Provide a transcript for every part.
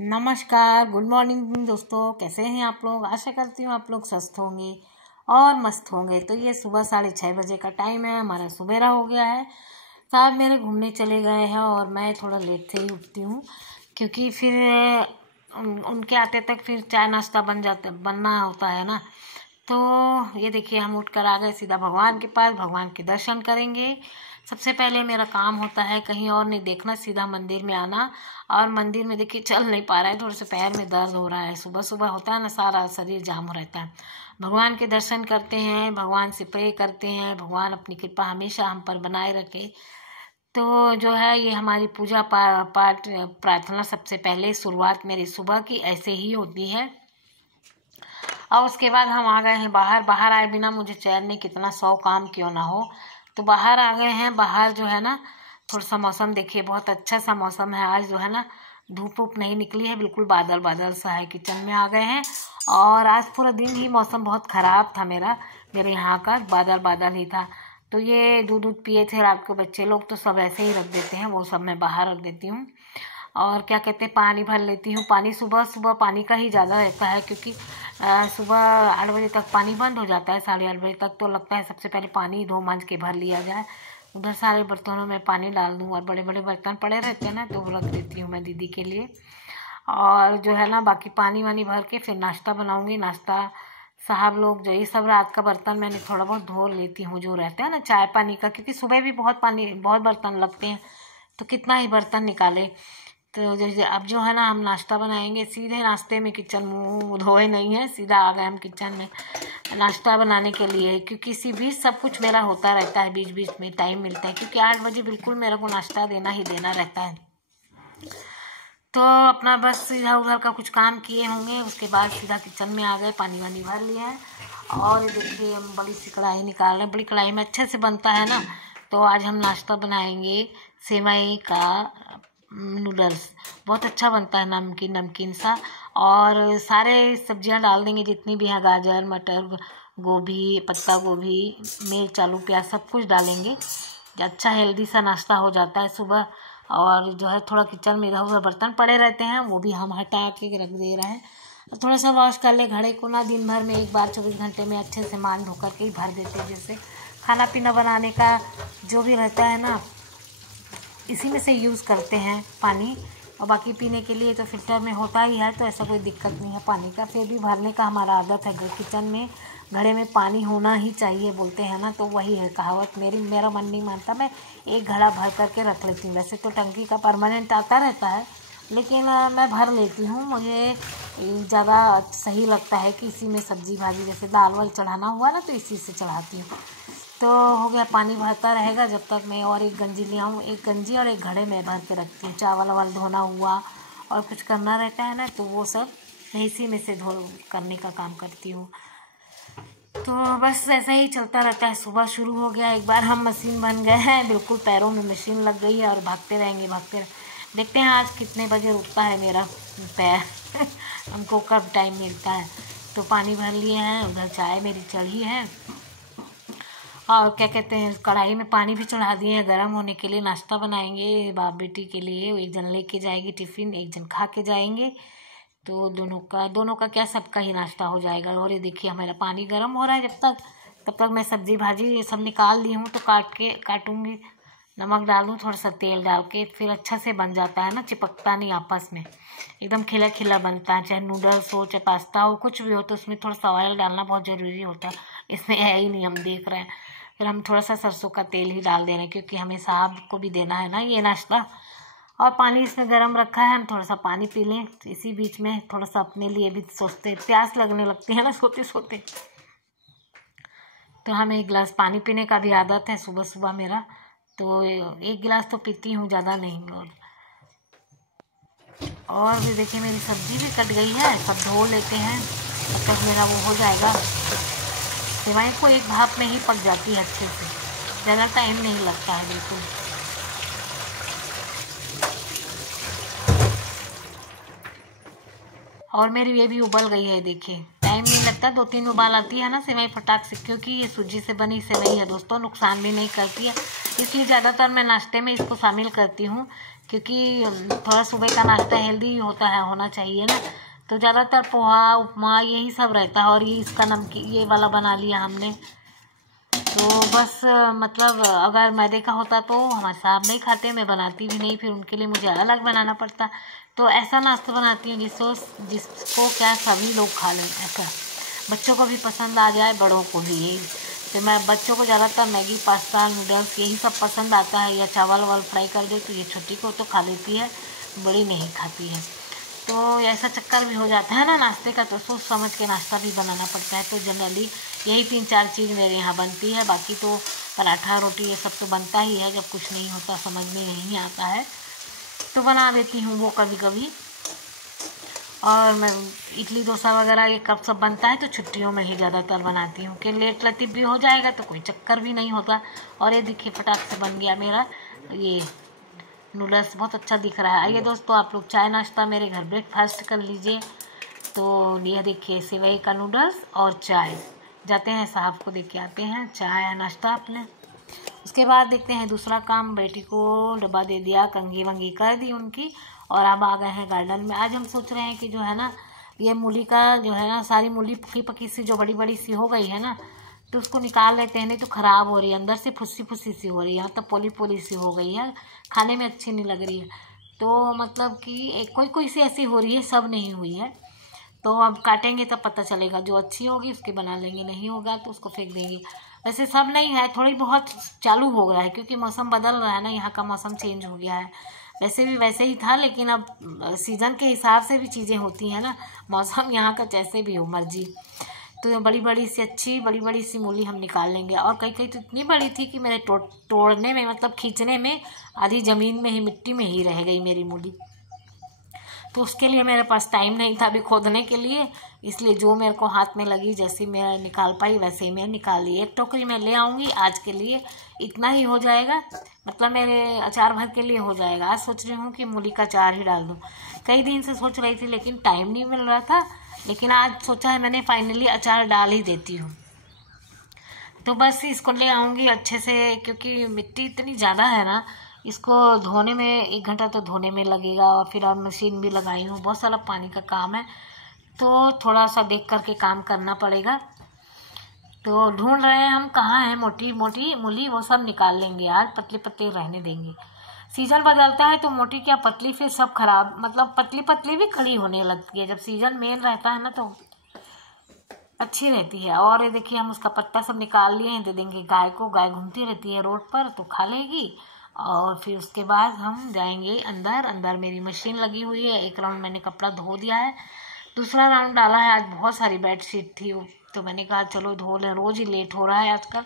नमस्कार, good morning दोस्तों। कैसे हैं आप लोग? आशा करती हूँ आप लोग स्वस्थ होंगे और मस्त होंगे। तो ये सुबह 6:30 बजे का टाइम है, हमारा सुबेरा हो गया है। साहब मेरे घूमने चले गए हैं और मैं थोड़ा लेट से ही उठती हूँ, क्योंकि फिर उनके आते तक फिर चाय नाश्ता बनना होता है ना। तो ये देखिए, हम उठकर आ गए सीधा भगवान के पास, भगवान के दर्शन करेंगे। सबसे पहले मेरा काम होता है कहीं और नहीं देखना, सीधा मंदिर में आना। और मंदिर में देखिए चल नहीं पा रहा है, थोड़े से पैर में दर्द हो रहा है। सुबह सुबह होता है ना, सारा शरीर जाम हो रहता है। भगवान के दर्शन करते हैं, भगवान से प्रे करते हैं, भगवान अपनी कृपा हमेशा हम पर बनाए रखे। तो जो है ये हमारी पूजा पाठ प्रार्थना सबसे पहले शुरुआत मेरी सुबह की ऐसे ही होती है। और उसके बाद हम आ गए हैं बाहर। बाहर आए बिना मुझे चैन नहीं, कितना 100 काम क्यों ना हो। तो बाहर आ गए हैं। बाहर जो है ना, थोड़ा सा मौसम देखिए, बहुत अच्छा सा मौसम है आज। जो है ना, धूप वूप नहीं निकली है, बिल्कुल बादल बादल सा है। किचन में आ गए हैं और आज पूरा दिन ही मौसम बहुत ख़राब था मेरे यहाँ का, बादल बादल ही था। तो ये दूध पिए थे रात को बच्चे लोग, तो सब ऐसे ही रख देते हैं, वो सब मैं बाहर रख देती हूँ। और क्या कहते हैं, पानी भर लेती हूँ। पानी सुबह सुबह पानी का ही ज़्यादा रहता है, क्योंकि सुबह 8 बजे तक पानी बंद हो जाता है, 8:30 बजे तक। तो लगता है सबसे पहले पानी धो मांज के भर लिया जाए। उधर सारे बर्तनों में पानी डाल दूँ, और बड़े बड़े बर्तन पड़े रहते हैं ना, तो वो रख देती हूँ मैं दीदी के लिए। और जो है ना, बाकी पानी वानी भर के फिर नाश्ता बनाऊँगी। नाश्ता साहब लोग जो, ये सब रात का बर्तन मैंने थोड़ा बहुत धो लेती हूँ, जो रहता है ना चाय पानी का, क्योंकि सुबह भी बहुत बर्तन लगते हैं, तो कितना ही बर्तन निकाले। तो जैसे अब जो है ना, हम नाश्ता बनाएंगे। सीधे नाश्ते में किचन, मुँह धोए नहीं है, सीधा आ गए हम किचन में नाश्ता बनाने के लिए। क्योंकि इसी बीच सब कुछ मेरा होता रहता है, बीच बीच में टाइम मिलता है, क्योंकि 8 बजे बिल्कुल मेरे को नाश्ता देना ही देना रहता है। तो अपना बस इधर उधर का कुछ काम किए होंगे, उसके बाद सीधा किचन में आ गए, पानी वानी भर लिया है। और देखिए, हम बड़ी सी कढ़ाई निकाल रहे हैं। बड़ी कढ़ाई में अच्छे से बनता है ना। तो आज हम नाश्ता बनाएंगे सेवई का नूडल्स। बहुत अच्छा बनता है, नमकीन नमकीन सा। और सारे सब्जियां डाल देंगे जितनी भी हैं, गाजर, मटर, गोभी, पत्ता गोभी, मिर्च, आलू, प्याज, सब कुछ डालेंगे। अच्छा हेल्दी सा नाश्ता हो जाता है सुबह। और जो है, थोड़ा किचन में इधर उधर बर्तन पड़े रहते हैं, वो भी हम हटा के रख दे रहे हैं। थोड़ा सा वॉश कर ले घड़े को ना, दिन भर में एक बार 24 घंटे में अच्छे से मान धो करके ही भर देते हैं। जैसे खाना पीना बनाने का जो भी रहता है ना, इसी में से यूज़ करते हैं पानी। और बाकी पीने के लिए तो फिल्टर में होता ही है, तो ऐसा कोई दिक्कत नहीं है पानी का। फिर भी भरने का हमारा आदत है, किचन में घड़े में पानी होना ही चाहिए बोलते हैं ना, तो वही है कहावत। मेरा मन नहीं मानता, मैं एक घड़ा भर करके रख लेती हूँ। वैसे तो टंकी का परमानेंट आता रहता है, लेकिन मैं भर लेती हूँ। मुझे ज़्यादा सही लगता है कि इसी में सब्जी भाजी, जैसे दाल वाल चढ़ाना हुआ ना, तो इसी से चढ़ाती हूँ। तो हो गया, पानी भरता रहेगा जब तक मैं और एक गंजी ले आऊँ। एक गंजी और एक घड़े में भर के रखती हूँ। चावल वावल धोना हुआ और कुछ करना रहता है ना, तो वो सब मैं इसी में से करने का काम करती हूँ। तो बस ऐसा ही चलता रहता है। सुबह शुरू हो गया, एक बार हम मशीन बन गए हैं, बिल्कुल पैरों में मशीन लग गई है और भागते रहेंगे देखते हैं आज कितने बजे रुकता है मेरा पैर हमको कब टाइम मिलता है। तो पानी भर लिए हैं, उधर चाय मेरी चढ़ी है। और क्या कहते हैं, कढ़ाई में पानी भी चढ़ा दिए हैं गर्म होने के लिए। नाश्ता बनाएंगे बाप बेटी के लिए। एक जन लेके जाएगी टिफ़िन, एक जन खा के जाएंगे। तो दोनों का क्या, सबका ही नाश्ता हो जाएगा। और ये देखिए, हमारा पानी गर्म हो रहा है। तब तक मैं सब्जी भाजी ये सब निकाल ली हूँ, तो काटूंगी। नमक डालूँ, थोड़ा सा तेल डाल के, फिर अच्छा से बन जाता है ना, चिपकता नहीं आपस में, एकदम खिला खिला बनता है। चाहे नूडल्स हो, चाहे पास्ता हो, कुछ भी हो, तो उसमें थोड़ा सा ऑयल डालना बहुत ज़रूरी होता है। इसमें है ही नहीं, हम देख रहे हैं। फिर हम थोड़ा सा सरसों का तेल ही डाल दे रहे हैं, क्योंकि हमें साहब को भी देना है ना ये नाश्ता। और पानी इसमें गर्म रखा है, हम थोड़ा सा पानी पी लें। तो इसी बीच में थोड़ा सा अपने लिए भी सोचते, प्यास लगने लगती है ना सोते सोते। तो हमें 1 गिलास पानी पीने का भी आदत है सुबह सुबह मेरा। तो 1 गिलास तो पीती हूँ, ज़्यादा नहीं। और भी देखिए, मेरी सब्जी भी कट गई है, सब धो लेते हैं, तब तक मेरा वो हो जाएगा। सेवई को एक भाप में ही पक जाती है अच्छे से, ज़्यादा टाइम नहीं लगता है बिल्कुल। और मेरी ये भी उबल गई है, देखिए टाइम नहीं लगता, 2-3 उबाल आती है ना सेवई फटाक से। क्योंकि ये सूजी से बनी सेवई है दोस्तों, नुकसान भी नहीं करती है, इसलिए ज़्यादातर मैं नाश्ते में इसको शामिल करती हूँ। क्योंकि थोड़ा सुबह का नाश्ता हेल्दी होता है, होना चाहिए ना। तो ज़्यादातर पोहा उपमा यही सब रहता है, और ये इसका नमकीन ये वाला बना लिया हमने। तो बस मतलब अगर मैदे का होता तो हमारे साहब नहीं खाते, मैं बनाती भी नहीं, फिर उनके लिए मुझे अलग बनाना पड़ता। तो ऐसा नाश्ता बनाती हूँ जिसको क्या सभी लोग खा लें, ऐसा बच्चों को भी पसंद आ जाए, बड़ों को भी। यही तो मैं बच्चों को ज़्यादातर मैगी पास्ता नूडल्स यही सब पसंद आता है, या चावल वावल फ्राई कर दे तो ये छोटी को तो खा लेती है, बड़ी नहीं खाती है। तो ऐसा चक्कर भी हो जाता है ना नाश्ते का, तो सोच समझ के नाश्ता भी बनाना पड़ता है। तो जनरली यही 3-4 चीज़ मेरे यहाँ बनती है, बाकी तो पराठा रोटी ये सब तो बनता ही है, जब कुछ नहीं होता समझ में नहीं आता है तो बना देती हूँ वो कभी कभी। और मैं इडली डोसा वगैरह ये कब सब बनता है तो छुट्टियों में ही ज़्यादातर बनाती हूँ कि लेट लतीफ़ भी हो जाएगा तो कोई चक्कर भी नहीं होता। और ये देखिए फटाक से बन गया मेरा ये नूडल्स, बहुत अच्छा दिख रहा है। आइए दोस्तों आप लोग चाय नाश्ता मेरे घर ब्रेकफास्ट कर लीजिए। तो यह देखिए सेवई का नूडल्स और चाय, जाते हैं साहब को दे के आते हैं चाय नाश्ता अपने। उसके बाद देखते हैं दूसरा काम, बेटी को डब्बा दे दिया, कंघी वंगी कर दी उनकी, और अब आ गए हैं गार्डन में। आज हम सोच रहे हैं कि जो है ना ये मूली का जो है ना सारी मूली पकी पकी सी जो बड़ी बड़ी सी हो गई है ना, तो उसको निकाल लेते हैं, नहीं तो ख़राब हो रही है, अंदर से फुस्सी फुस्सी सी हो रही है, यहाँ तक पोली पोली सी हो गई है, खाने में अच्छी नहीं लग रही है। तो मतलब कि कोई कोई सी ऐसी हो रही है, सब नहीं हुई है। तो अब काटेंगे तब पता चलेगा, जो अच्छी होगी उसके बना लेंगे, नहीं होगा तो उसको फेंक देंगे। वैसे सब नहीं है, थोड़ी बहुत चालू हो गया है क्योंकि मौसम बदल रहा है ना, यहाँ का मौसम चेंज हो गया है। वैसे भी वैसे ही था, लेकिन अब सीज़न के हिसाब से भी चीज़ें होती हैं ना, मौसम यहाँ का जैसे भी हो मर्जी। तो बड़ी बड़ी सी अच्छी बड़ी बड़ी सी मूली हम निकाल लेंगे, और कई कई तो इतनी बड़ी थी कि मेरे तोड़ने में मतलब खींचने में आधी ज़मीन में ही मिट्टी में ही रह गई मेरी मूली। तो उसके लिए मेरे पास टाइम नहीं था अभी खोदने के लिए, इसलिए जो मेरे को हाथ में लगी जैसे मैं निकाल पाई वैसे ही मैं निकाल ली। एक टोकरी मैं ले आऊँगी आज के लिए, इतना ही हो जाएगा, मतलब मेरे अचार भर के लिए हो जाएगा। आज सोच रही हूँ कि मूली का अचार ही डाल दूँ, कई दिन से सोच रही थी लेकिन टाइम नहीं मिल रहा था, लेकिन आज सोचा है मैंने फाइनली अचार डाल ही देती हूँ। तो बस इसको ले आऊँगी अच्छे से, क्योंकि मिट्टी इतनी ज़्यादा है ना, इसको धोने में 1 घंटा तो धोने में लगेगा, और फिर और मशीन भी लगाई हूँ, बहुत सारा पानी का काम है, तो थोड़ा सा देख करके काम करना पड़ेगा। तो ढूंढ रहे हैं हम कहाँ है मोटी मोटी मूली, वो सब निकाल लेंगे आज, पतली पतली रहने देंगे। सीज़न बदलता है तो मोटी क्या पतली फिर सब खराब, मतलब पतली पतली भी खड़ी होने लगती है। जब सीज़न मेन रहता है ना तो अच्छी रहती है। और ये देखिए हम उसका पत्ता सब निकाल लिए हैं, दे देंगे गाय को, गाय घूमती रहती है रोड पर तो खा लेगी। और फिर उसके बाद हम जाएंगे अंदर। अंदर मेरी मशीन लगी हुई है, 1 राउंड मैंने कपड़ा धो दिया है, दूसरा राउंड डाला है। आज बहुत सारी बेडशीट थी तो मैंने कहा चलो धो लें, रोज़ ही लेट हो रहा है आजकल,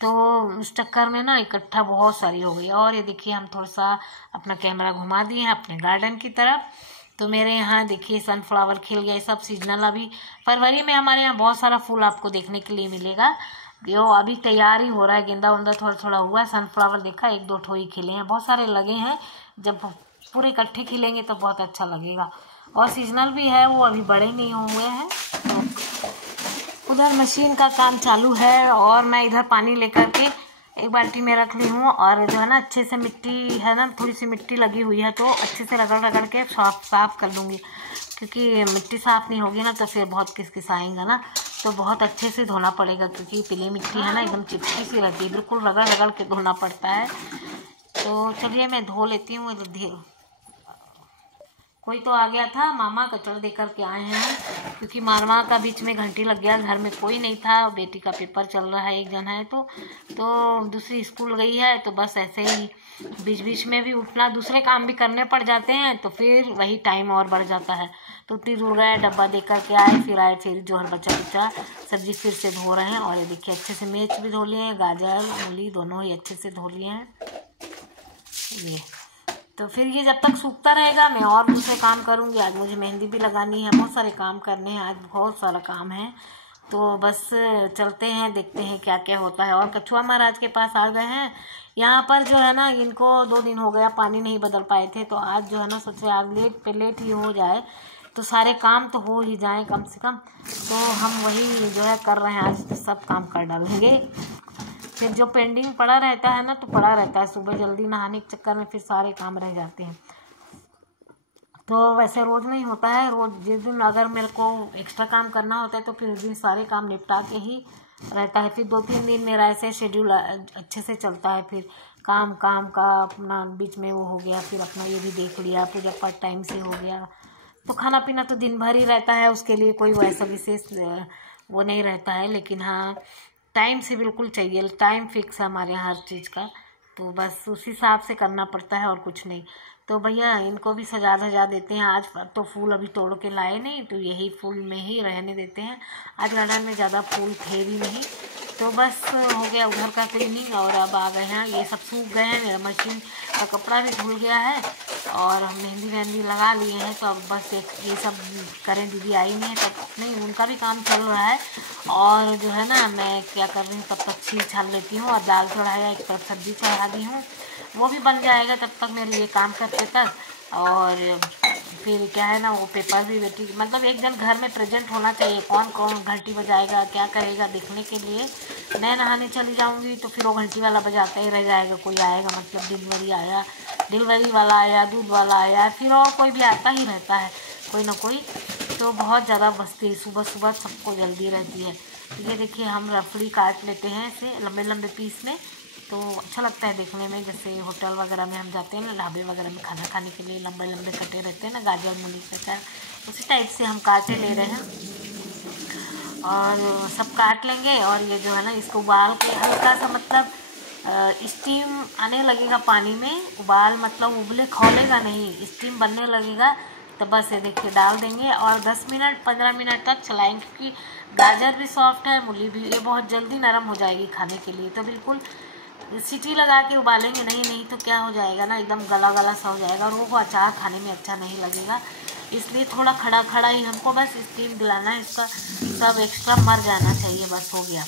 तो इस चक्कर में ना इकट्ठा बहुत सारी हो गई। और ये देखिए हम थोड़ा सा अपना कैमरा घुमा दिए हैं अपने गार्डन की तरफ। तो मेरे यहाँ देखिए सनफ्लावर खिल गए, सब सीजनल। अभी फरवरी में हमारे यहाँ बहुत सारा फूल आपको देखने के लिए मिलेगा, जो अभी तैयार ही हो रहा है। गेंदा उंदा थोड़ा थोड़ा हुआ है, सनफ्लावर देखा 1-2 ठो ही खिले हैं, बहुत सारे लगे हैं। जब पूरे इकट्ठे खिलेंगे तो बहुत अच्छा लगेगा। और सीजनल भी है, वो अभी बड़े नहीं हुए हैं। तो उधर मशीन का काम चालू है, और मैं इधर पानी लेकर के एक बाल्टी में रख ली हूँ। और जो है ना अच्छे से मिट्टी है ना, थोड़ी सी मिट्टी लगी हुई है, तो अच्छे से रगड़ रगड़ के साफ कर दूँगी, क्योंकि मिट्टी साफ़ नहीं होगी ना तो फिर बहुत किसकिसाएंगा ना, तो बहुत अच्छे से धोना पड़ेगा, क्योंकि पीली मिट्टी है ना एकदम चिपकी सी रहती है, बिल्कुल रगड़ रगड़ के धोना पड़ता है। तो चलिए मैं धो लेती हूँ इधर। कोई तो आ गया था, मामा कचड़ा दे कर के आए हैं, क्योंकि मारवा का बीच में घंटी लग गया, घर में कोई नहीं था, बेटी का पेपर चल रहा है, 1 जन है तो दूसरी स्कूल गई है, तो बस ऐसे ही बीच बीच में भी उठना, दूसरे काम भी करने पड़ जाते हैं, तो फिर वही टाइम और बढ़ जाता है। तो उतनी दूर गए, डब्बा दे कर के आए, फिर जो है बचा सब्जी फिर से धो रहे हैं। और ये देखिए अच्छे से मिर्च भी धो लिए हैं, गाजर मूली दोनों ही अच्छे से धो लिए हैं ये। तो फिर ये जब तक सूखता रहेगा मैं और दूसरे काम करूँगी। आज मुझे मेहंदी भी लगानी है, बहुत सारे काम करने हैं, आज बहुत सारा काम है। तो बस चलते हैं, देखते हैं क्या क्या होता है। और कछुआ महाराज के पास आ गए हैं। यहाँ पर जो है ना इनको 2 दिन हो गया पानी नहीं बदल पाए थे, तो आज जो है ना सोचे आज लेट ही हो जाए तो सारे काम तो हो ही जाए कम से कम। तो हम वही जो है कर रहे हैं, आज तो सब काम कर डालेंगे। फिर जो पेंडिंग पड़ा रहता है ना तो पड़ा रहता है, सुबह जल्दी नहाने के चक्कर में फिर सारे काम रह जाते हैं। तो वैसे रोज़ नहीं होता है, रोज़ जिस दिन अगर मेरे को एक्स्ट्रा काम करना होता है तो फिर उस दिन सारे काम निपटा के ही रहता है। फिर 2-3 दिन मेरा ऐसे शेड्यूल अच्छे से चलता है। फिर काम का अपना बीच में वो हो गया, फिर अपना ये भी देख लिया, पूजा पाठ टाइम से हो गया। तो खाना पीना तो दिन भर ही रहता है, उसके लिए कोई वैसा विशेष वो नहीं रहता है। लेकिन हाँ, टाइम से बिल्कुल चाहिए, टाइम फिक्स है हमारे यहाँ हर चीज़ का, तो बस उस हिसाब से करना पड़ता है और कुछ नहीं। तो भैया इनको भी सजा धजा देते हैं। आज तो फूल अभी तोड़ के लाए नहीं, तो यही फूल में ही रहने देते हैं। आज गार्डन में ज़्यादा फूल थे भी नहीं, तो बस हो गया उधर का क्लीनिंग। और अब आ गए हैं, ये सब सूख गए हैं, मेरा मशीन का कपड़ा भी धुल गया है और हम मेहंदी वेहंदी लगा लिए हैं। तो अब बस एक ये सब करें, दीदी आई नहीं है तब नहीं, उनका भी काम चल रहा है। और जो है ना, मैं क्या कर रही हूँ, तब तक छील छाल लेती हूँ और दाल चढ़ाया, एक तरफ सब्जी चढ़ा दी हूँ, वो भी बन जाएगा तब तक मेरे ये काम करते तक। और फिर क्या है ना, वो पेपर भी बेटी, मतलब एक जन घर में प्रेजेंट होना चाहिए। कौन कौन घंटी बजाएगा, क्या करेगा देखने के लिए। मैं नहाने चली जाऊंगी तो फिर वो घंटी वाला बजाता ही रह जाएगा। कोई आएगा, मतलब डिलीवरी वाला आया, दूध वाला आया, फिर और कोई भी आता ही रहता है, कोई ना कोई। तो बहुत ज़्यादा बसती है, सुबह सुबह सबको जल्दी रहती है। ये देखिए, हम रफली काट लेते हैं ऐसे लंबे लंबे पीस में, तो अच्छा लगता है देखने में। जैसे होटल वगैरह में हम जाते हैं ना, ढाबे वगैरह में खाना खाने के लिए लंबे लंबे कटे रहते हैं ना, गाजर मूली का, उसी टाइप से हम काटे ले रहे हैं। और सब काट लेंगे और ये जो है ना, इसको उबाल के हल्का सा, मतलब स्टीम आने लगेगा पानी में, उबाल मतलब उबले खौलेगा नहीं, स्टीम बनने लगेगा। तो बस ये देखिए डाल देंगे और 10 मिनट 15 मिनट तक चलाएंगे, क्योंकि गाजर भी सॉफ्ट है, मूली भी, ये बहुत जल्दी नरम हो जाएगी खाने के लिए। तो बिल्कुल सीटी लगा के उबालेंगे नहीं तो क्या हो जाएगा ना, एकदम गला गला सा हो जाएगा और वो अचार खाने में अच्छा नहीं लगेगा। इसलिए थोड़ा खड़ा खड़ा ही हमको बस स्टीम दिलाना है, इसका सब एक्स्ट्रा मर जाना चाहिए, बस हो गया।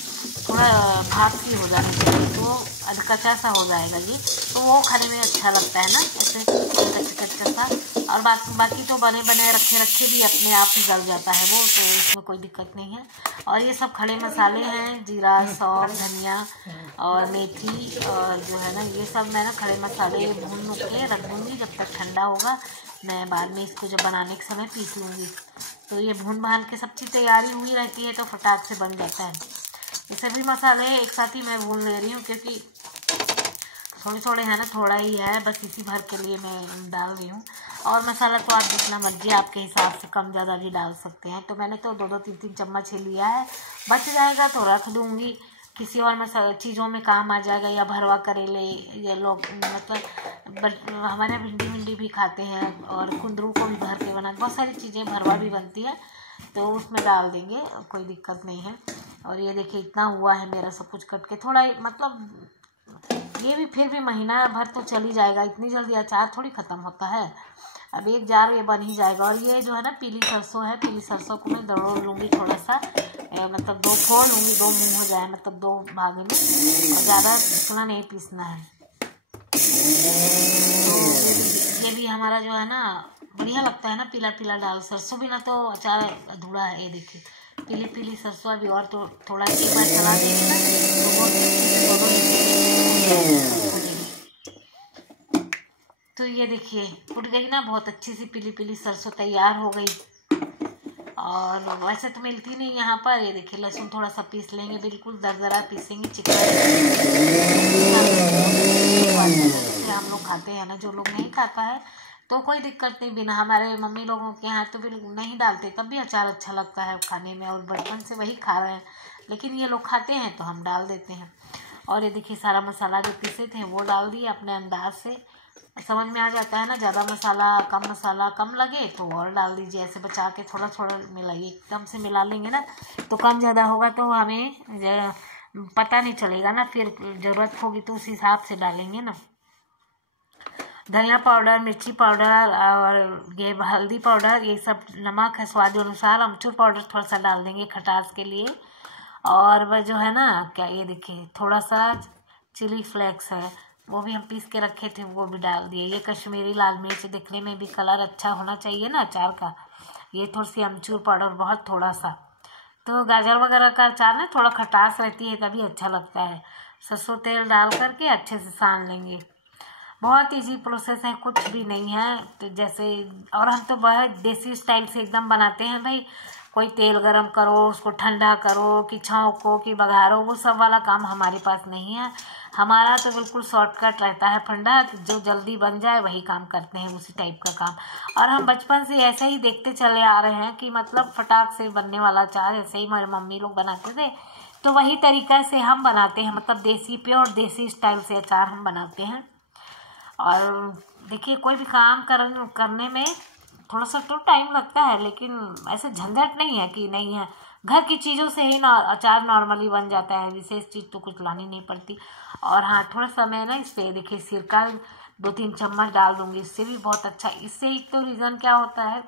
थोड़ा भाप सी हो जानी चाहिए, तो अधकच्चा सा हो जाएगा ये, तो वो खाने में अच्छा लगता है ना, ऐसे कच्चा सा। और बाकी तो बने बनाए रखे भी अपने आप ही गल जाता है वो, तो इसमें कोई दिक्कत नहीं है। और ये सब खड़े मसाले हैं, जीरा, सौंफ, धनिया और मेथी, और जो है ना ये सब मैं ना खड़े मसाले भून के रख दूँगी, जब तक ठंडा होगा मैं बाद में इसको जब बनाने के समय पीस लूँगी। तो ये भून भान के सब चीज़ तैयारी हुई रहती है, तो फटाक से बन जाता है। ये सभी मसाले एक साथ ही मैं भून ले रही हूँ, क्योंकि थोड़े थोड़े है ना, थोड़ा ही है बस, इसी भर के लिए मैं डाल रही हूँ। और मसाला तो आप जितना मर्जी आपके हिसाब से कम ज़्यादा भी डाल सकते हैं। तो मैंने तो 2-2 3-3 चम्मच ही लिया है, बच जाएगा तो रख दूँगी, किसी और मसाला चीज़ों में काम आ जाएगा। या भरवा करेले, ये लोग मतलब हमारे भिंडी भी खाते हैं, और कुंदरू को भी भर के बनाते, बहुत सारी चीज़ें भरवा भी बनती है, तो उसमें डाल देंगे, कोई दिक्कत नहीं है। और ये देखिए इतना हुआ है मेरा सब कुछ कट के, थोड़ा मतलब ये भी फिर भी महीना भर तो चल ही जाएगा, इतनी जल्दी अचार थोड़ी ख़त्म होता है। अब एक जार ये बन ही जाएगा। और ये जो है ना पीली सरसों है, पीली सरसों को मैं दड़ोड़ लूँगी थोड़ा सा, मतलब 2 फोड़ लूँगी, 2 मुँह हो जाए, मतलब 2 भाग में, और ज़्यादा इतना नहीं पीसना है। तो ये भी हमारा जो है ना बढ़िया लगता है ना, पीला पीला डाल, सरसों बिना तो अचार अधूरा है। ये देखिए पीली पीली सरसों अभी, और तो थोड़ा एक बार चला देंगे ना तो ये देखिए फुट गई ना, बहुत अच्छी सी पीली पीली सरसों तैयार हो गई। और वैसे तो मिलती नहीं यहाँ पर। ये देखिए लहसुन थोड़ा सा पीस लेंगे, बिल्कुल दरदरा पीसेंगे, चिकन हम लोग खाते हैं ना, जो लोग नहीं खाता है तो कोई दिक्कत नहीं, बिना, हमारे मम्मी लोगों के यहाँ तो बिल्कुल नहीं डालते, तब भी अचार अच्छा लगता है खाने में, और बचपन से वही खा रहे हैं, लेकिन ये लोग खाते हैं तो हम डाल देते हैं। और ये देखिए सारा मसाला जो पीसे थे वो डाल दिए, अपने अंदाज से समझ में आ जाता है ना, ज़्यादा मसाला कम लगे तो और डाल दीजिए, ऐसे बचा के थोड़ा थोड़ा मिलाइए, एकदम से मिला लेंगे ना तो कम ज़्यादा होगा तो हमें पता नहीं चलेगा ना, फिर ज़रूरत होगी तो उस हिसाब से डालेंगे ना। धनिया पाउडर, मिर्ची पाउडर और ये हल्दी पाउडर, ये सब, नमक है स्वाद अनुसार, अमचूर पाउडर थोड़ा सा डाल देंगे खटास के लिए। और वह जो है ना क्या, ये देखिए थोड़ा सा चिली फ्लेक्स है, वो भी हम पीस के रखे थे, वो भी डाल दिए। ये कश्मीरी लाल मिर्च, दिखने में भी कलर अच्छा होना चाहिए ना अचार का। ये थोड़ी सी अमचूर पाउडर, बहुत थोड़ा सा। तो गाजर वगैरह का अचार ना थोड़ा खटास रहती है, तभी अच्छा लगता है। सरसों तेल डाल करके अच्छे से सान लेंगे। बहुत इजी प्रोसेस है, कुछ भी नहीं है। तो जैसे, और हम तो बहुत देसी स्टाइल से एकदम बनाते हैं भाई। कोई तेल गरम करो, उसको ठंडा करो, कि छौंको, कि बघारो, वो सब वाला काम हमारे पास नहीं है। हमारा तो बिल्कुल शॉर्टकट रहता है फंडा, जो जल्दी बन जाए वही काम करते हैं, उसी टाइप का काम। और हम बचपन से ऐसे ही देखते चले आ रहे हैं कि मतलब फटाक से बनने वाला अचार ऐसे ही हमारे मम्मी लोग बनाते थे, तो वही तरीका से हम बनाते हैं। मतलब देसी, प्योर देसी स्टाइल से अचार हम बनाते हैं। और देखिए, कोई भी काम करने में थोड़ा सा तो टाइम लगता है, लेकिन ऐसे झंझट नहीं है कि नहीं है। घर की चीज़ों से ही ना अचार नॉर्मली बन जाता है, विशेष चीज़ तो कुछ लानी नहीं पड़ती। और हाँ, थोड़ा सा मैं ना इस पर देखिए सिरका 2-3 चम्मच डाल दूँगी, इससे भी बहुत अच्छा। इससे एक तो रीज़न क्या होता है,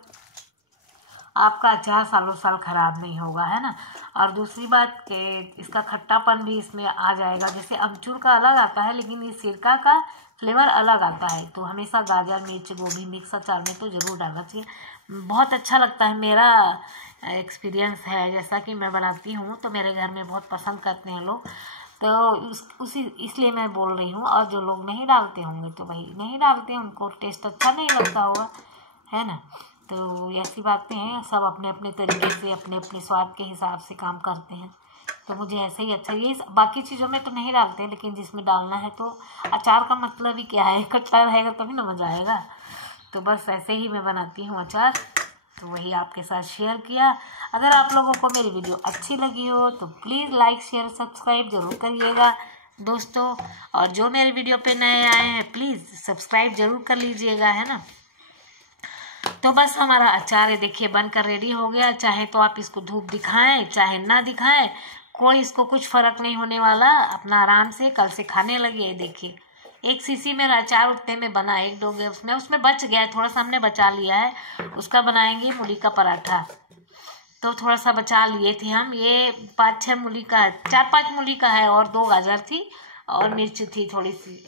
आपका अचार सालों साल ख़राब नहीं होगा, है ना। और दूसरी बात कि इसका खट्टापन भी इसमें आ जाएगा। जैसे अमचूर का अलग आता है, लेकिन ये सिरका का फ्लेवर अलग आता है। तो हमेशा गाजर, मिर्च, गोभी मिक्स अचार में तो ज़रूर डालना चाहिए। बहुत अच्छा लगता है, मेरा एक्सपीरियंस है। जैसा कि मैं बनाती हूँ तो मेरे घर में बहुत पसंद करते हैं लोग, तो उसी इसलिए मैं बोल रही हूँ। और जो लोग नहीं डालते होंगे तो भाई नहीं डालते हैं, उनको टेस्ट अच्छा नहीं लगता होगा, है ना। तो ऐसी बातें हैं, सब अपने अपने तरीके से अपने अपने स्वाद के हिसाब से काम करते हैं। तो मुझे ऐसे ही अच्छा, ये बाकी चीज़ों में तो नहीं डालते, लेकिन जिसमें डालना है तो अचार का मतलब ही क्या है, खट्टा रहेगा तभी ना मज़ा आएगा। तो बस ऐसे ही मैं बनाती हूँ अचार, तो वही आपके साथ शेयर किया। अगर आप लोगों को मेरी वीडियो अच्छी लगी हो तो प्लीज़ लाइक, शेयर, सब्सक्राइब ज़रूर करिएगा दोस्तों। और जो मेरे वीडियो पे नए आए हैं प्लीज़ सब्सक्राइब ज़रूर कर लीजिएगा, है ना। तो बस हमारा अचार है देखिए बनकर रेडी हो गया। चाहे तो आप इसको धूप दिखाएं, चाहे ना दिखाएं, कोई इसको कुछ फ़र्क नहीं होने वाला। अपना आराम से कल से खाने लगे। देखिए, एक सीसी मेरा अचार उतने में बना, 1-2 गए उसमें बच गया है, थोड़ा सा हमने बचा लिया है। उसका बनाएंगे मूली का पराठा, तो थोड़ा सा बचा लिए थे हम। ये 5-6 मूली का है, 4-5 मूली का है, और 2 गाजर थी, और मिर्च थी थोड़ी सी,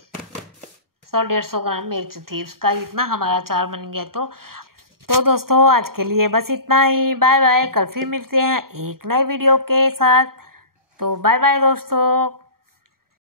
100-150 ग्राम मिर्च थी, उसका इतना हमारा अचार बन गया। तो दोस्तों आज के लिए बस इतना ही। बाय बाय, कल फिर मिलते हैं एक नए वीडियो के साथ। तो बाय बाय दोस्तों।